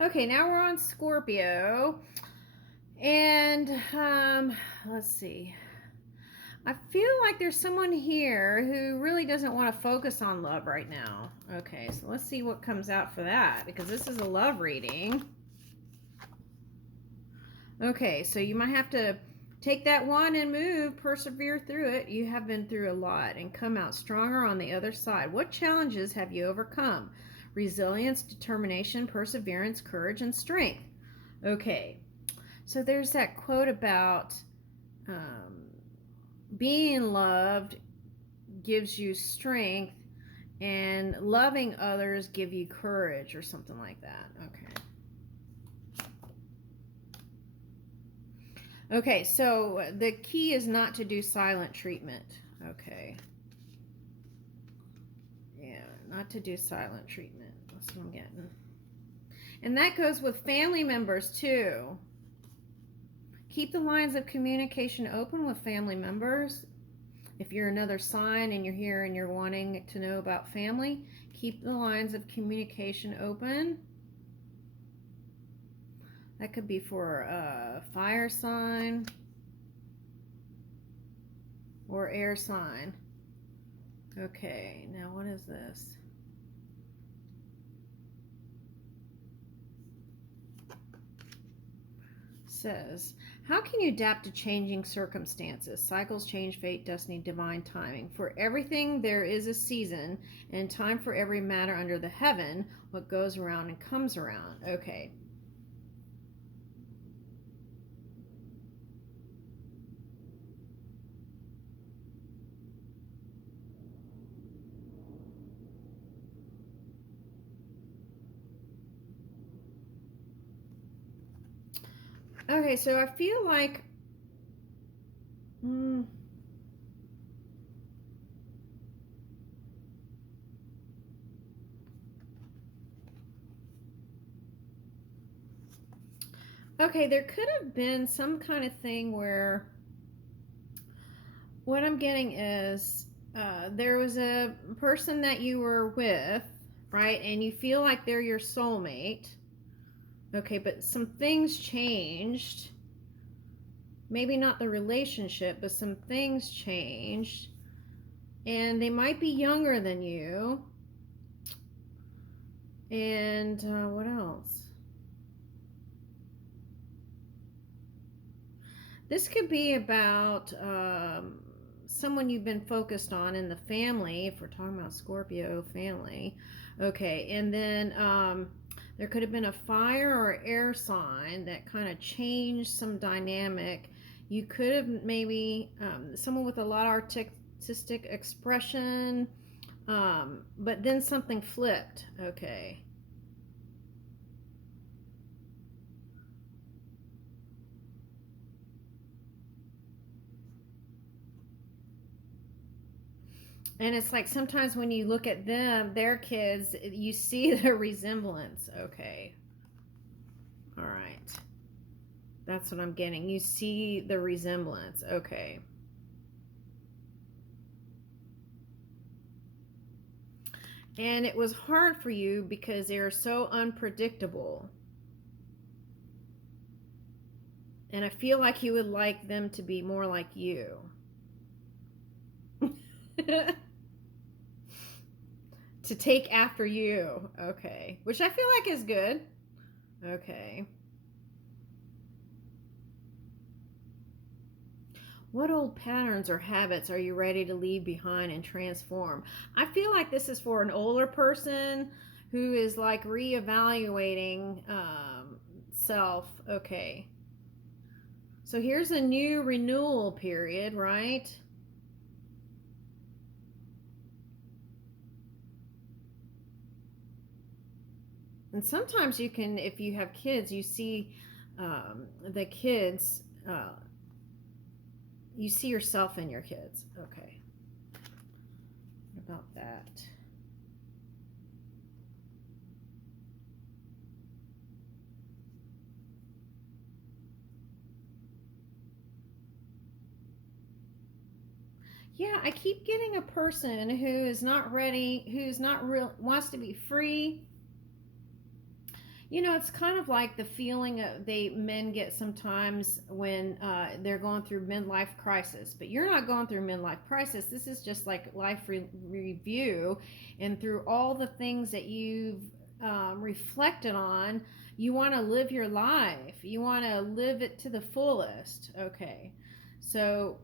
Okay, now we're on Scorpio. And let's see. I feel like there's someone here who really doesn't want to focus on love right now. Okay, so let's see what comes out for that, because this is a love reading. Okay, so you might have to take that one and move, persevere through it. You have been through a lot and come out stronger on the other side. What challenges have you overcome? Resilience, determination, perseverance, courage, and strength. Okay, so there's that quote about um, being loved gives you strength and loving others give you courage, or something like that. Okay, so the key is not to do silent treatment. Okay. Yeah, not to do silent treatment. That's what I'm getting. And that goes with family members too. Keep the lines of communication open with family members. If you're another sign and you're here and you're wanting to know about family, keep the lines of communication open. That could be for a fire sign or air sign. Okay, now what is this? Says, how can you adapt to changing circumstances? Cycles change, fate, destiny, divine timing. For everything there is a season and time for every matter under the heaven. What goes around and comes around. Okay. Okay, so I feel like okay, there could have been some kind of thing where what I'm getting is there was a person that you were with, right? And you feel like they're your soulmate. Okay, but some things changed. Maybe not the relationship, but some things changed. And they might be younger than you. And what else? This could be about someone you've been focused on in the family, if we're talking about Scorpio family. Okay, and then there could have been a fire or air sign that kind of changed some dynamic. You could have maybe someone with a lot of artistic expression, but then something flipped. Okay. And it's like sometimes when you look at them, their kids, you see the resemblance. Okay. All right. That's what I'm getting. You see the resemblance. Okay. And it was hard for you because they are so unpredictable. And I feel like you would like them to be more like you. To take after you. Okay. Which I feel like is good. Okay. What old patterns or habits are you ready to leave behind and transform? I feel like this is for an older person who is like reevaluating self. Okay. So here's a new renewal period, right? And sometimes you can, if you have kids, you see the kids, you see yourself in your kids. Okay. What about that? Yeah, I keep getting a person who is not ready, who's not real, wants to be free. It's kind of like the feeling men get sometimes when they're going through midlife crisis. But you're not going through midlife crisis. This is just like review, and through all the things that you've reflected on, you want to live your life. You want to live it to the fullest. Okay, so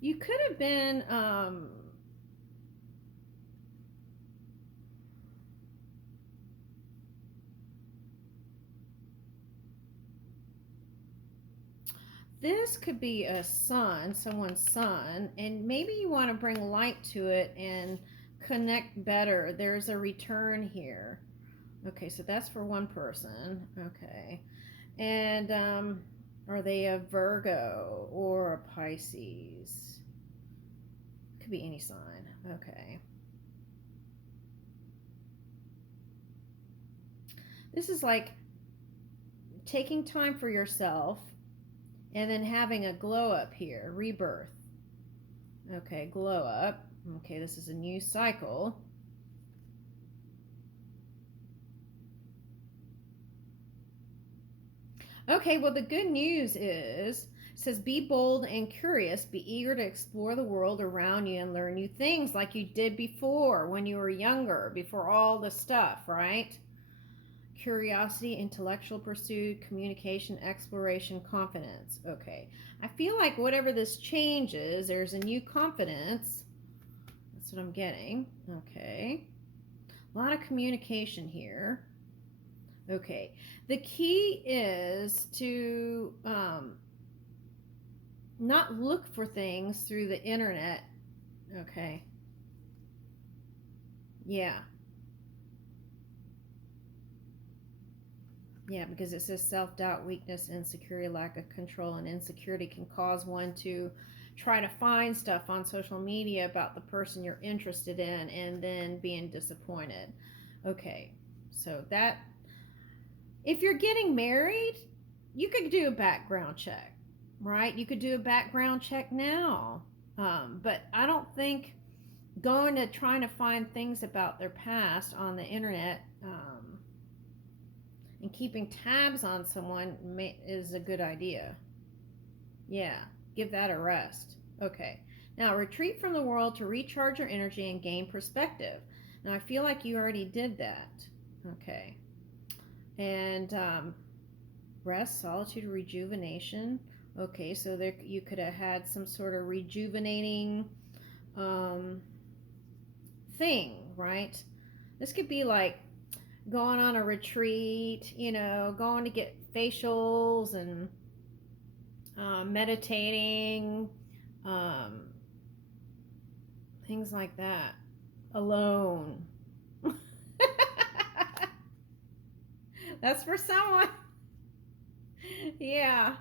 you could have been. This could be a son, someone's son, and maybe you want to bring light to it and connect better. There's a return here. Okay, so that's for one person. Okay. And are they a Virgo or a Pisces? Could be any sign. Okay. This is like taking time for yourself and then having a glow up here, rebirth. Okay, glow up. Okay, this is a new cycle. Okay, well, the good news is, it says, be bold and curious. Be eager to explore the world around you and learn new things like you did before when you were younger, before all the stuff, right? Curiosity, intellectual pursuit, communication, exploration, confidence. Okay. I feel like whatever this change is, there's a new confidence. That's what I'm getting. Okay. A lot of communication here. Okay. The key is to not look for things through the internet. Okay. Yeah. Yeah, because it says self doubt, weakness, insecurity, lack of control, and insecurity can cause one to try to find stuff on social media about the person you're interested in and then being disappointed. Okay, so that, if you're getting married, you could do a background check, right? You could do a background check now. But I don't think going to trying to find things about their past on the internet and keeping tabs on someone is a good idea. Yeah, give that a rest. Okay. Now, retreat from the world to recharge your energy and gain perspective. Now, I feel like you already did that. Okay. And rest, solitude, rejuvenation. Okay, so there you could have had some sort of rejuvenating um, thing, right? This could be like going on a retreat, going to get facials and meditating, um, things like that, alone. That's for someone. Yeah.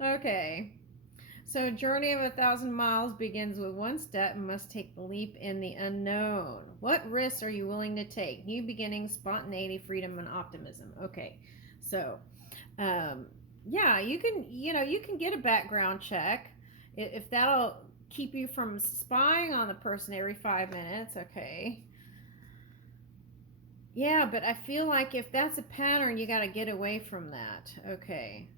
Okay. So, a journey of 1,000 miles begins with one step and must take the leap in the unknown. What risks are you willing to take? New beginnings, spontaneity, freedom, and optimism. Okay. So, yeah, you can get a background check if that'll keep you from spying on the person every 5 minutes. Okay. Yeah, but I feel like if that's a pattern, you got to get away from that. Okay.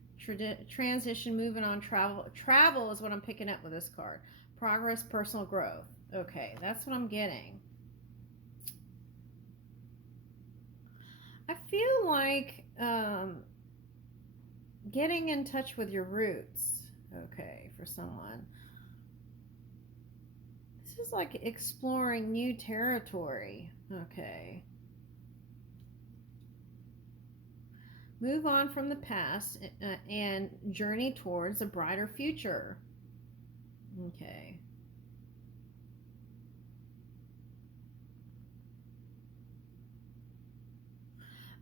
Transition, moving on, travel. Travel is what I'm picking up with this card. Progress, personal growth. Okay, that's what I'm getting. I feel like getting in touch with your roots. Okay, for someone. This is like exploring new territory. Okay. Move on from the past and journey towards a brighter future. Okay.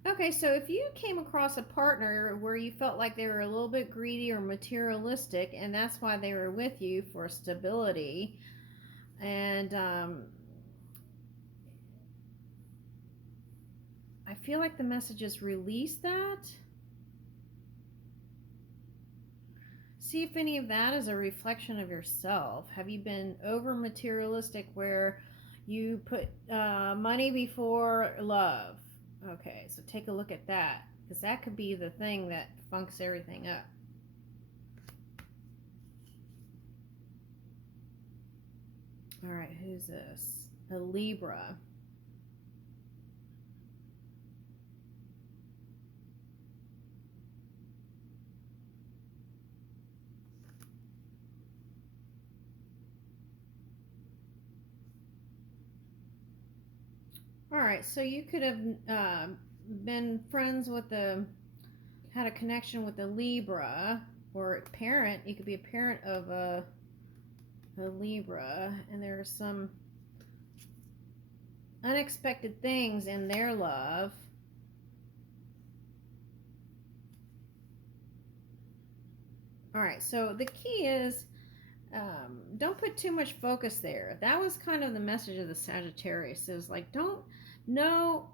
Okay, so if you came across a partner where you felt like they were a little bit greedy or materialistic, and that's why they were with you for stability, and I feel like the message is release that. See if any of that is a reflection of yourself. Have you been over materialistic where You put money before love. Okay, so take a look at that, because that could be the thing that funks everything up. All right, who's this? A Libra. All right, so you could have been friends with had a connection with a Libra, or a parent. You could be a parent of a Libra, and there are some unexpected things in their love. All right, so the key is don't put too much focus there. That was kind of the message of the Sagittarius. Is like, no,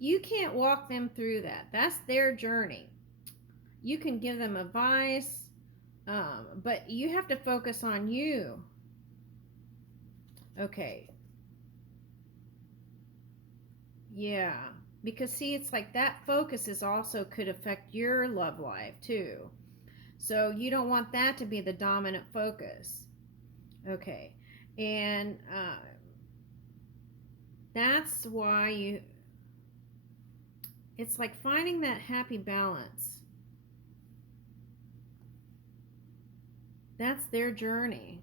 you can't walk them through that. That's their journey. You can give them advice, but you have to focus on you. Okay. Yeah. Because see, it's like that focus is also could affect your love life too. So you don't want that to be the dominant focus. Okay. And that's why it's like finding that happy balance. That's their journey.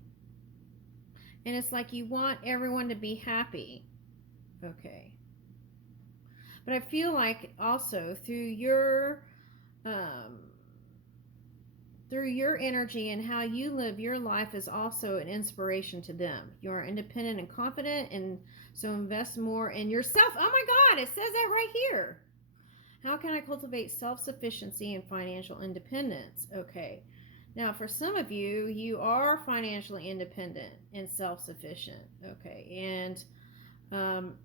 And it's like you want everyone to be happy. Okay. But I feel like also through your energy and how you live your life is also an inspiration to them. You are independent and confident, and so invest more in yourself. Oh my God, it says that right here. How can I cultivate self-sufficiency and financial independence? Okay. Now, for some of you, you are financially independent and self-sufficient. Okay. And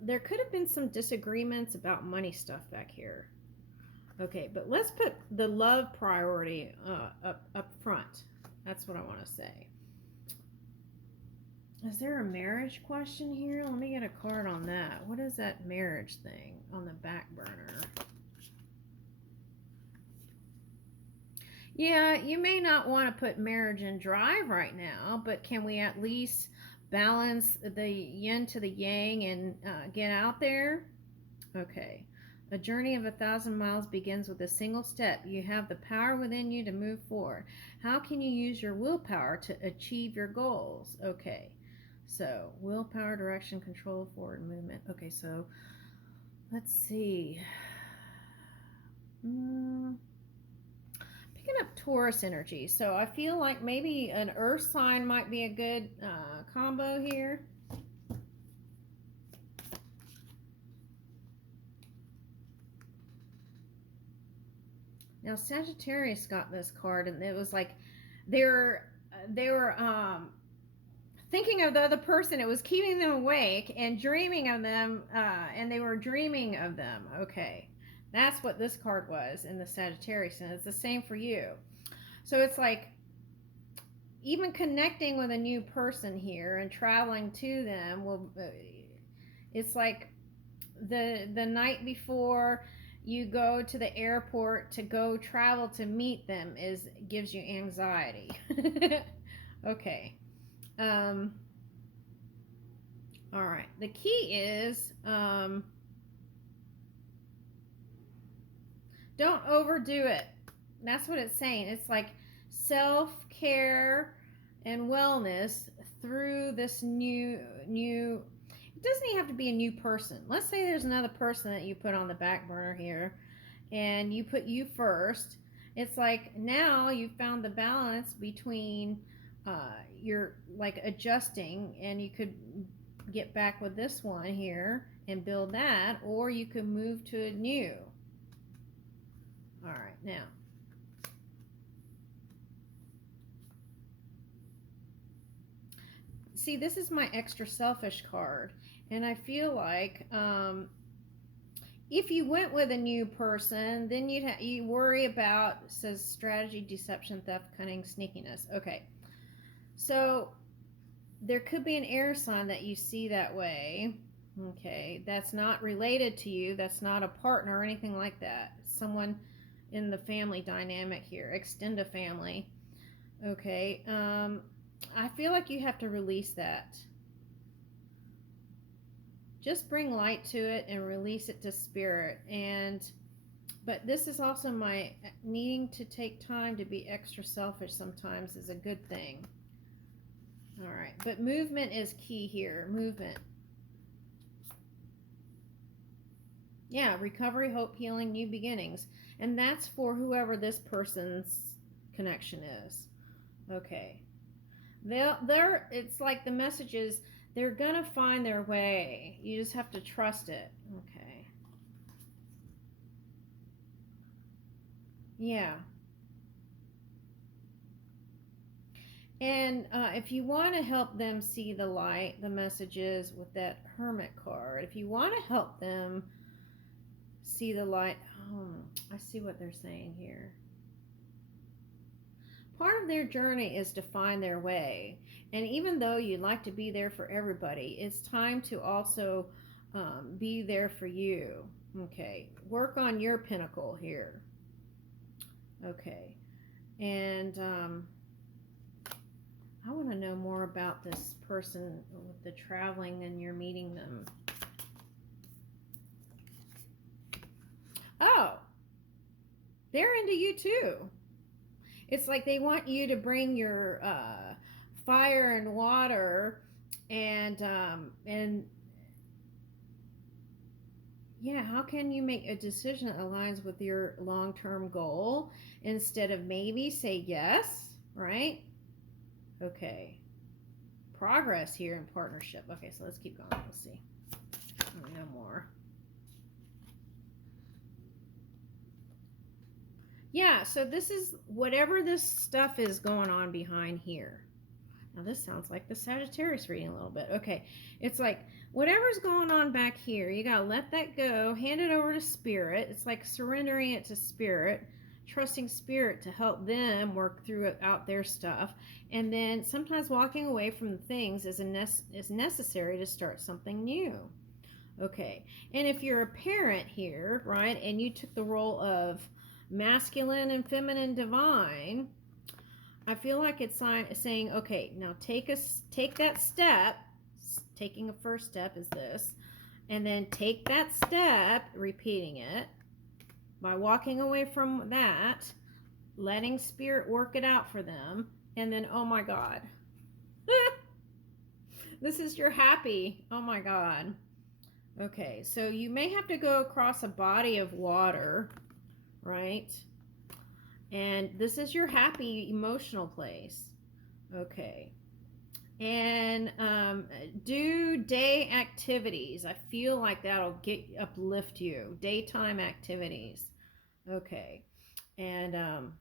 there could have been some disagreements about money stuff back here. Okay, but let's put the love priority up front. That's what I want to say. Is there a marriage question here? Let me get a card on that. What is that marriage thing on the back burner? Yeah, you may not want to put marriage in drive right now, but can we at least balance the yin to the yang and get out there? Okay. A journey of 1,000 miles begins with a single step. You have the power within you to move forward. How can you use your willpower to achieve your goals? Okay. So, willpower, direction, control, forward movement. Okay, so let's see. Picking up Taurus energy. So, I feel like maybe an earth sign might be a good combo here. Now Sagittarius got this card, and it was like they were thinking of the other person. It was keeping them awake and dreaming of them, and they were dreaming of them. Okay, that's what this card was in the Sagittarius, and it's the same for you. So it's like even connecting with a new person here and traveling to them will. It's like the night before you go to the airport to go travel to meet them gives you anxiety. Okay. All right. The key is don't overdo it. That's what it's saying. It's like self-care and wellness through this new it doesn't even have to be a new person. Let's say there's another person that you put on the back burner here and you put you first. It's like now you've found the balance between you're like adjusting, and you could get back with this one here and build that, or you could move to a new. All right, now see, this is my extra selfish card, and I feel like if you went with a new person, then you worry about, says strategy, deception, theft, cunning, sneakiness. Okay, so There could be an air sign that you see that way. Okay, that's not related to you. That's not a partner or anything like that. Someone in the family dynamic here, extend a family. Okay, I feel like you have to release that. Just bring light to it and release it to spirit. But this is also my needing to take time to be extra selfish sometimes is a good thing. All right, but movement is key here. Movement. Yeah, recovery, hope, healing, new beginnings. And that's for whoever this person's connection is. Okay. It's like the message is they're going to find their way. You just have to trust it. Okay. Yeah. And if you want to help them see the light, the messages with that Hermit card, if you want to help them see the light, I see what they're saying here. Part of their journey is to find their way. And even though you'd like to be there for everybody, it's time to also be there for you. Okay. Work on your pinnacle here. Okay. And I want to know more about this person with the traveling and you're meeting them. Oh, they're into you too. It's like they want you to bring your fire and water and yeah, how can you make a decision that aligns with your long-term goal instead of maybe say yes, right? Okay. Progress here in partnership. Okay, so let's keep going. Let's see. No more. Yeah, so this is whatever this stuff is going on behind here. Now this sounds like the Sagittarius reading a little bit. Okay, it's like whatever's going on back here, you gotta let that go, hand it over to spirit. It's like surrendering it to spirit, trusting spirit to help them work through out their stuff, and then sometimes walking away from the things is necessary to start something new. Okay, and if you're a parent here, right, and you took the role of masculine and feminine divine, I feel like it's saying, okay, now take that step. Taking a first step is this, and then take that step, repeating it by walking away from that, letting spirit work it out for them, and then oh my God, this is your happy. Oh my God. Okay, so you may have to go across a body of water, right? And this is your happy emotional place. Okay. And do day activities. I feel like that'll uplift you. Daytime activities. Okay. And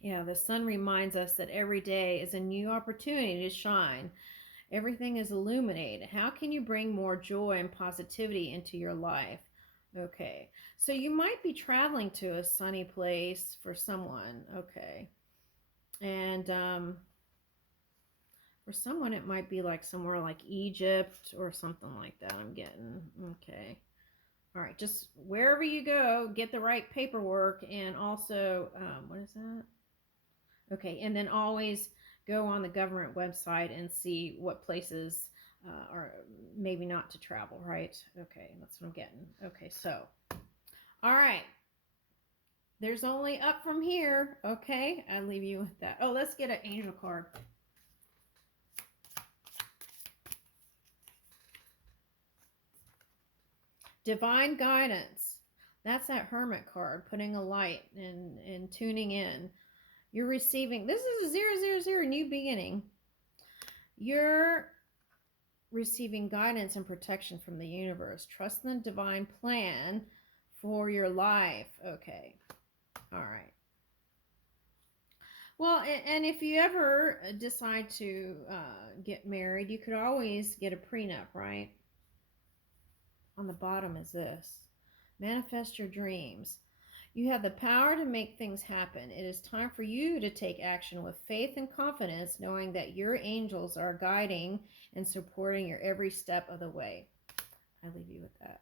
yeah, the sun reminds us that every day is a new opportunity to shine. Everything is illuminated. How can you bring more joy and positivity into your life? Okay, so you might be traveling to a sunny place for someone. Okay, and for someone it might be like somewhere like Egypt or something like that. I'm getting. Okay, all right, just wherever you go, get the right paperwork, and also what is that? Okay, and then always go on the government website and see what places are maybe not to travel, right? Okay, that's what I'm getting. Okay, so, all right. There's only up from here. Okay, I'll leave you with that. Oh, let's get an angel card. Divine guidance. That's that hermit card, putting a light and tuning in. You're receiving, this is a 000 new beginning. You're receiving guidance and protection from the universe. Trust in the divine plan for your life. Okay. All right. Well, and if you ever decide to get married, you could always get a prenup, right? On the bottom is this. Manifest your dreams. You have the power to make things happen. It is time for you to take action with faith and confidence, knowing that your angels are guiding and supporting your every step of the way. I leave you with that.